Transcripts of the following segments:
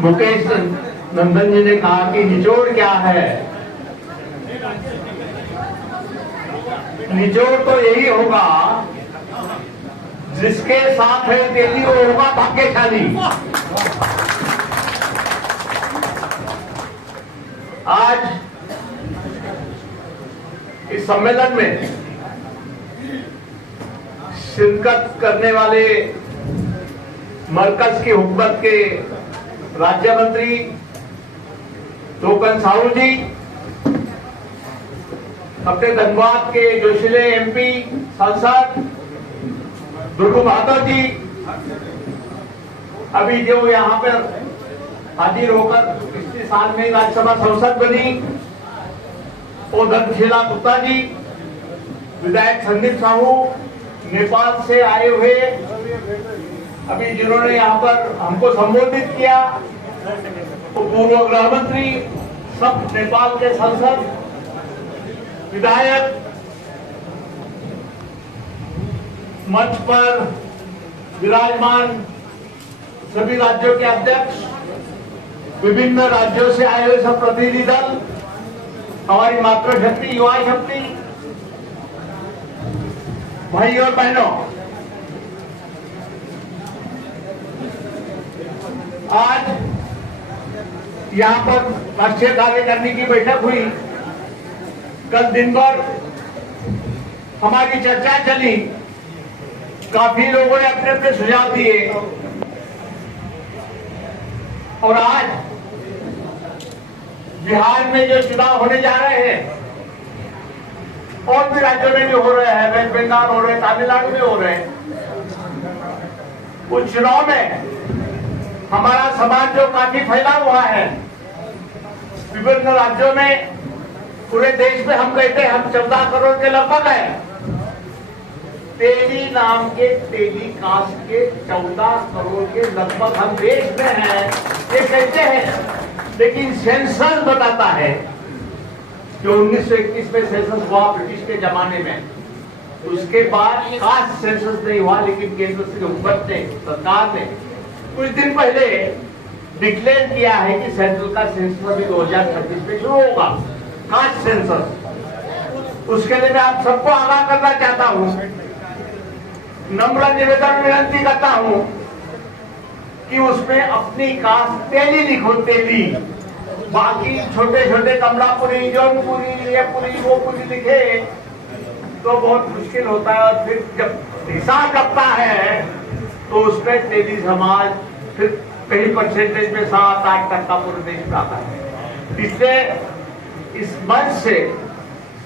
मुकेश नंदन जी ने कहा कि निचोड़ क्या है। निचोड़ तो यही होगा, जिसके साथ है तेली वो होगा भाग्यशाली। आज इस सम्मेलन में शिरकत करने वाले मरकज की हुकूमत के राज्य मंत्री टोकन साहू जी, अपने धनबाद के जोशीले एमपी सांसद दुर्गू बहादुर जी, अभी जो यहाँ पर हाजिर होकर पिछले साल में राज्यसभा सांसद बनी वो धनशीला गुप्ता जी, विधायक संदीप साहू, नेपाल से आए हुए अभी जिन्होंने यहाँ पर हमको संबोधित किया, वो पूर्व गृह मंत्री, सब नेपाल के सांसद, विधायक, मंच पर विराजमान सभी राज्यों के अध्यक्ष, विभिन्न राज्यों से आए हुए सब प्रतिनिधि दल, हमारी मातृशक्ति, युवा शक्ति, भाई और बहनों, आज यहाँ पर राष्ट्रीय कार्यकारिणी की बैठक हुई। कल दिन भर हमारी चर्चा चली, काफी लोगों ने अपने अपने सुझाव दिए और आज बिहार में जो चुनाव होने जा रहे हैं और भी राज्यों में भी हो रहे हैं, वेस्ट बंगाल हो रहे हैं, तमिलनाडु में हो रहे हैं, उस चुनाव में हमारा समाज जो काफी फैला हुआ है, विभिन्न राज्यों में, पूरे देश में हम कहते हैं हम 14 करोड़ के लगभग है। तेली नाम के तेली कास्ट के 14 करोड़ के लगभग हम देश में हैं, ये कहते हैं। लेकिन सेंसस बताता है जो 1921 में सेंसस हुआ ब्रिटिश के जमाने में, उसके बाद कास्ट सेंसस नहीं हुआ, लेकिन केंद्र से हुकूमत ने, सरकार ने कुछ दिन पहले डिक्लेयर किया है कि सेंट्रल का सेंसस अभी 2026 में शुरू होगा, कास्ट सेंसस। उसके लिए मैं आप सबको आगाह करना चाहता हूं, नम्र निवेदन विनती करता हूं कि उसमें अपनी कास्ट तेली लिखो, तेली। बाकी छोटे छोटे कमलापुरी, जौनपुरी, ये पुरी, वो पुरी लिखे तो बहुत मुश्किल होता है, और फिर जब हिसाब लगता है तो उसमें तेली समाज फिर कई परसेंटेज में 7-8% पूरे देश में आता है। इसलिए इस मंच से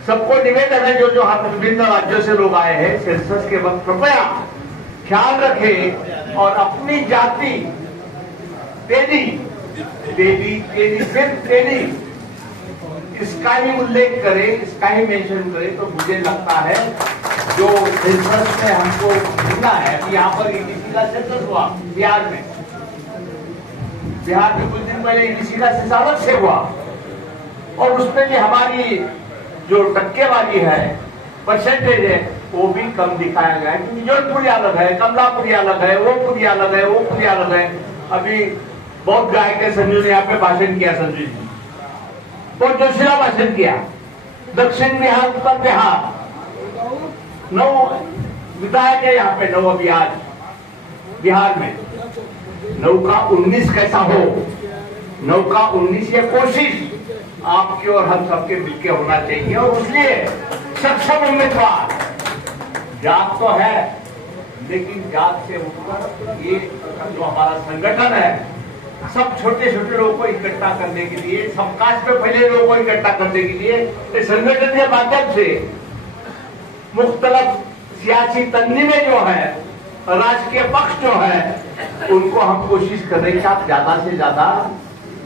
सबको निवेदन है, जो हम विभिन्न राज्यों से लोग आए हैं, सेंसस के वक्त कृपया ख्याल रखें और अपनी जाति तेली, तेली, तेली, सिर्फ तेली, इसका ही उल्लेख करें, इसका ही मेंशन करें, तो मुझे लगता है जो सेंसस में हमको मिला है, यहाँ पर ईडीसी का सेंसस हुआ बिहार में, बिहार में कुछ दिन पहले ईडीसी का अलग से हुआ, और उसमें भी हमारी जो टक्केवारी है, परसेंटेज है, वो भी कम दिखाया गया है, क्योंकि जौनपुरी अलग है, कमलापुरी अलग है, वो पुरी अलग है, वो पुरी अलग है। अभी बहुत गायक है, संजू ने यहाँ पे भाषण किया, संजू जी बहुत जोशीला भाषण किया। दक्षिण बिहार, उत्तर बिहार, 9 विधायक है यहाँ पे, 9 अभी आज बिहार में, 9 का 19 कैसा हो, 9 का 19 ये कोशिश आपके और हम सबके मिलकर होना चाहिए। और इसलिए सक्षम उम्मीदवार, जात तो है लेकिन जात से ऊपर ये जो हमारा संगठन है, सब छोटे छोटे लोगों को इकट्ठा करने के लिए, सब कास्ट पे फैले लोगों को इकट्ठा करने के लिए, इस संगठन के माध्यम से मुख्तलिफ सियासी तंजी में जो है, राजकीय पक्ष जो है, उनको हम कोशिश कर रहे हैं कि आप ज्यादा से ज्यादा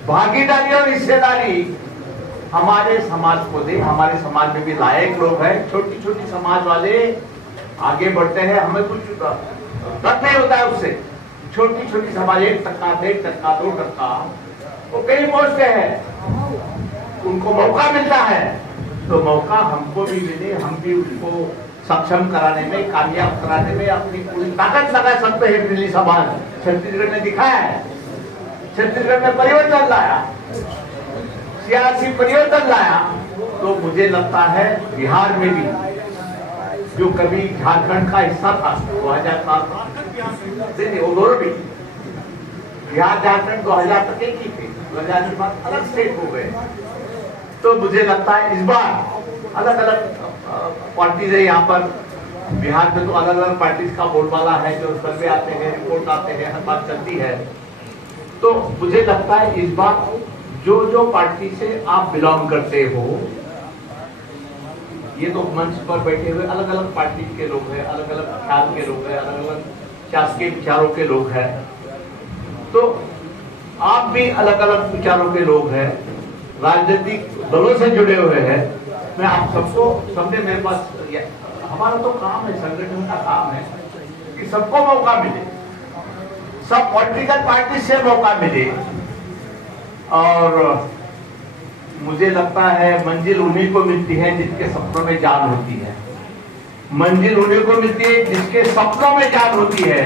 भागीदारी और हिस्सेदारी हमारे समाज को दे। हमारे समाज में भी लायक लोग हैं, छोटी छोटी समाज वाले आगे बढ़ते हैं, हमें कुछ तक नहीं होता है उससे। छोटी छोटी समाज 1%, 1%, 2%, वो कहीं पहुंचते हैं, उनको मौका मिलता है, तो मौका हमको भी मिले, हम भी उनको सक्षम कराने में, कामयाब कराने में अपनी पूरी ताकत लगा सकते हैं। दिल्ली समाज छत्तीसगढ़ ने दिखाया है, छत्तीसगढ़ में परिवर्तन लाया, सियासी परिवर्तन लाया, तो मुझे लगता है बिहार में भी जो कभी झारखंड का हिस्सा था 2007 वो दोनों भी बिहार झारखंड 2000 तक एक ही थे, 2000 के बाद अलग स्टेट हो गए। तो मुझे लगता है इस बार अलग अलग पार्टीज है यहाँ पर। बिहार में तो अलग अलग पार्टीज का बोलबाला है, जो सर्वे आते हैं, रिपोर्ट आते हैं, हर बात चलती है। तो मुझे लगता है इस बार जो जो पार्टी से आप बिलोंग करते हो, ये तो मंच पर बैठे हुए अलग अलग पार्टी के लोग हैं, अलग अलग ख्याल के लोग हैं, अलग अलग शासकीय विचारों के लोग हैं, तो आप भी अलग अलग विचारों के लोग हैं, राजनीतिक दलों से जुड़े हुए हैं। मैं आप सबको समझे, मेरे पास हमारा तो काम है, संगठन का काम है कि सबको मौका मिले, सब पॉलिटिकल पार्टी से मौका मिले। और मुझे लगता है मंजिल उन्हीं को मिलती है जिनके सपनों में जान होती है, मंजिल उन्हीं को मिलती है जिसके सपनों में जान होती है।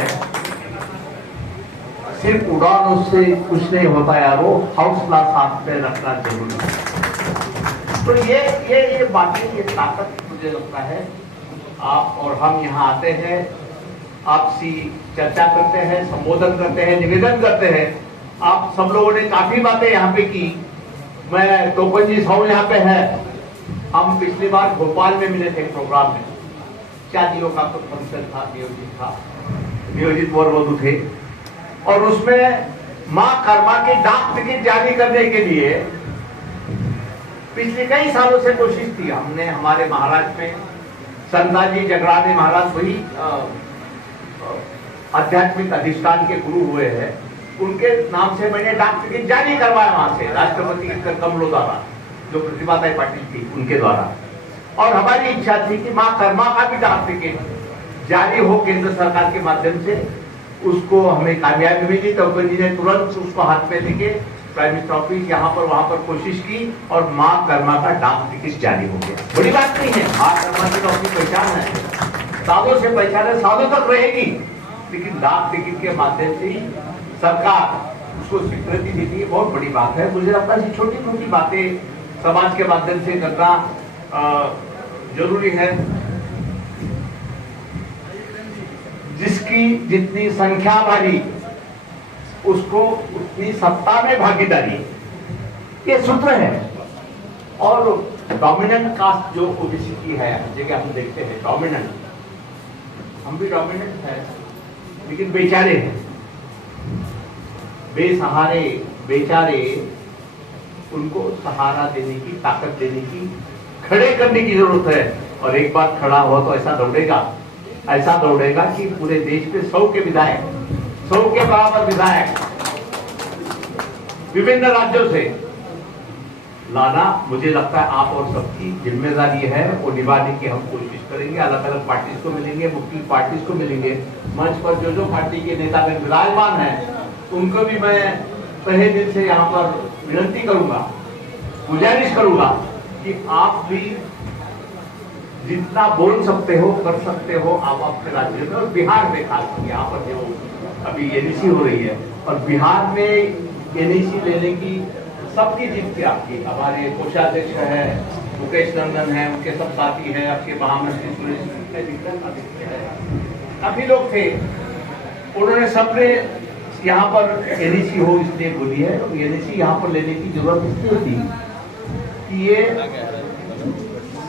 सिर्फ उड़ान उससे कुछ नहीं होता यार, वो हौसला साथ में रखना जरूरी है। तो ये बातें, ये ताकत मुझे लगता है आप और हम यहाँ आते हैं, आपसी चर्चा करते हैं, संबोधन करते हैं, निवेदन करते हैं। आप सब लोगों ने काफी बातें यहाँ पे की। मैं टोपन जी साहू यहाँ पे है, हम पिछली बार भोपाल में मिले थे प्रोग्राम में, शादियों का कुछ फंक्शन था, नियोजित वर वधू थे, और उसमें मां कर्मा की डाक टिकट जारी करने के लिए पिछले कई सालों से कोशिश की हमने। हमारे महाराष्ट्र में संताजी जगरानी महाराज वही आध्यात्मिक अधिष्ठान के गुरु हुए हैं, उनके नाम से मैंने डाक टिकट जारी करवाया वहां से, राष्ट्रपति कमलों द्वारा, जो प्रतिभाताई पाटिल थी उनके द्वारा। और हमारी इच्छा थी कि मां कर्मा का भी डाक टिकट जारी हो केंद्र सरकार के माध्यम से। उसको हमें कामयाबी मिली, तो जी ने तुरंत उसको हाथ में लेके प्राइम मिनिस्टर ऑफिस यहाँ पर वहां पर कोशिश की और मां कर्मा का डाक टिकट जारी हो गया। बड़ी बात नहीं है, मां कर्मा की तो अपनी पहचान है, सालों से पहचान है, सालों तक रहेगी, लेकिन डाक टिकट के माध्यम से ही सरकार उसको स्वीकृति देती है, बहुत बड़ी बात है। मुझे लगता है छोटी छोटी बातें समाज के माध्यम से करना जरूरी है। जिसकी जितनी संख्या वाली उसको उतनी सत्ता में भागीदारी, ये सूत्र है। और डोमिनेंट कास्ट जो ओबीसी की है, जगह हम देखते हैं डोमिनेंट, हम भी डोमिनेंट है, लेकिन बेचारे हैं, बेसहारे बेचारे, उनको सहारा देने की, ताकत देने की, खड़े करने की जरूरत है। और एक बार खड़ा हुआ तो ऐसा दौड़ेगा कि पूरे देश पे 100 के विधायक, 100 के बराबर विधायक विभिन्न राज्यों से लाना, मुझे लगता है आप और सबकी जिम्मेदारी है, वो निभाने की हम कोशिश करेंगे। अलग अलग पार्टीज को मिलेंगे, मुख्य पार्टीज को मिलेंगे, मंच पर जो जो पार्टी के नेतागण विराजमान हैं उनको भी मैं तहे दिल से यहाँ पर विनती करूंगा, गुजारिश करूंगा कि आप भी जितना बोल सकते हो, कर सकते हो, आप अपने राज्य में और बिहार में, खास यहाँ पर जो अभी एनईसी हो रही है, और बिहार में एनईसी लेने की सबकी जिद थी आपकी। हमारे कोषाध्यक्ष है मुकेश नंदन है, उनके सब साथी हैं, आपके महामंत्री सुरेश है, काफी लोग थे, उन्होंने सबने यहाँ पर एनईसी हो इसलिए बोली है। और एनईसी यहाँ पर लेने की जरूरत इसलिए थी कि ये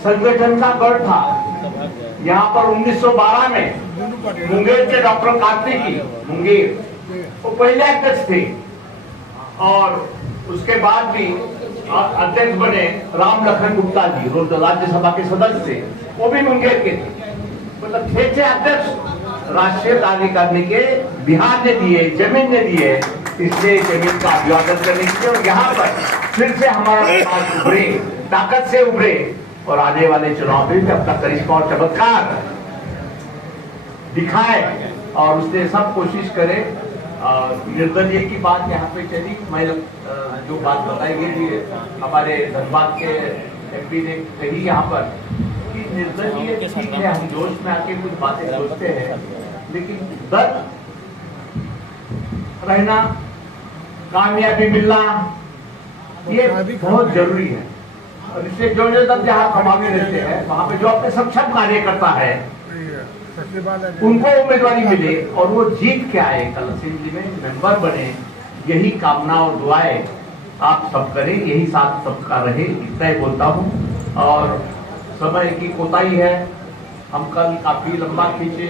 संगठन का गढ़ था। यहाँ पर 1912 में मुंगेर के डॉक्टर कार्तिकी मुंगेर वो पहले अध्यक्ष थे, और उसके बाद भी अध्यक्ष बने राम लखन गुप्ता जी, राज्यसभा के सदस्य थे, वो भी मुंगेर के थे। मतलब 6 अध्यक्ष राष्ट्रीय कार्य करने के बिहार ने दिए, जमीन ने दिए, इसलिए जमीन का अभिवादन करने के लिए। और यहाँ पर फिर से हमारा समाज उभरे, ताकत से उभरे, और आने वाले चुनाव में भी अपना करिश्मा और चमत्कार दिखाए, और उसने सब कोशिश करे। निर्दलीय की बात यहाँ पे चली, मैं जो बात बताई गई हमारे धनबाद के एमपी ने कही यहाँ पर कि निर्दलीय ठीक है, हम जोश में आके कुछ बातें सोचते हैं, लेकिन डर रहना कामयाबी मिलना ये बहुत जरूरी है। और इससे जो तक जहाँ कमाने रहते हैं वहां पे जो अपने सक्षम कार्य करता है उनको उम्मीदवारी मिले और वो जीत के आए, कल असेंबली में मेंबर बने, यही कामना और दुआएं आप सब करें, यही साथ सबका रहे, इतना ही बोलता हूँ। और समय की कोताही है, हम कल काफी लंबा खींचे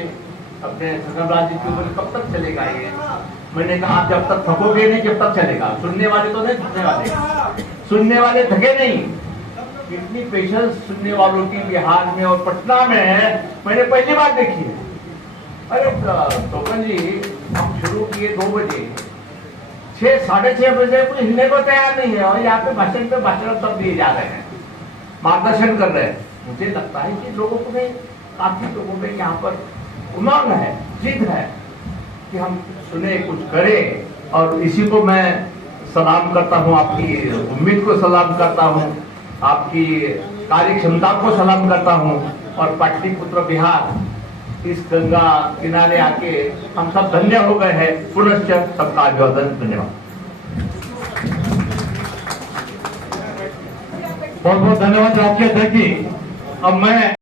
अपने छगनराज जी के ऊपर, कब तक चलेगा ये? मैंने कहा आप जब तक थकोगे नहीं जब तक चलेगा। सुनने वाले तो नहीं थकने वाले, सुनने वाले थके नहीं। कितनी पेशेंस सुनने वालों की बिहार में और पटना में है, मैंने पहली बार देखी है। अरे टोकन जी, हम शुरू किए 2 बजे, 6-6:30 बजे कोई हिलने को तैयार नहीं है और यहाँ पे भाषण सब दिए जा रहे हैं, मार्गदर्शन कर रहे हैं। मुझे लगता है कि लोगों को काफी लोगों में यहाँ पर उमंग है, जिद है कि हम सुने, कुछ करें। और इसी को मैं सलाम करता हूँ, आपकी उम्मीद को सलाम करता हूँ, आपकी कार्य क्षमता को सलाम करता हूँ। और पाटलिपुत्र बिहार इस गंगा किनारे आके हम सब धन्य हो गए हैं। पुनश्च सबका अभिवादन, धन्यवाद। बहुत बहुत धन्यवाद आपके अध्यक्ष जी। अब मैं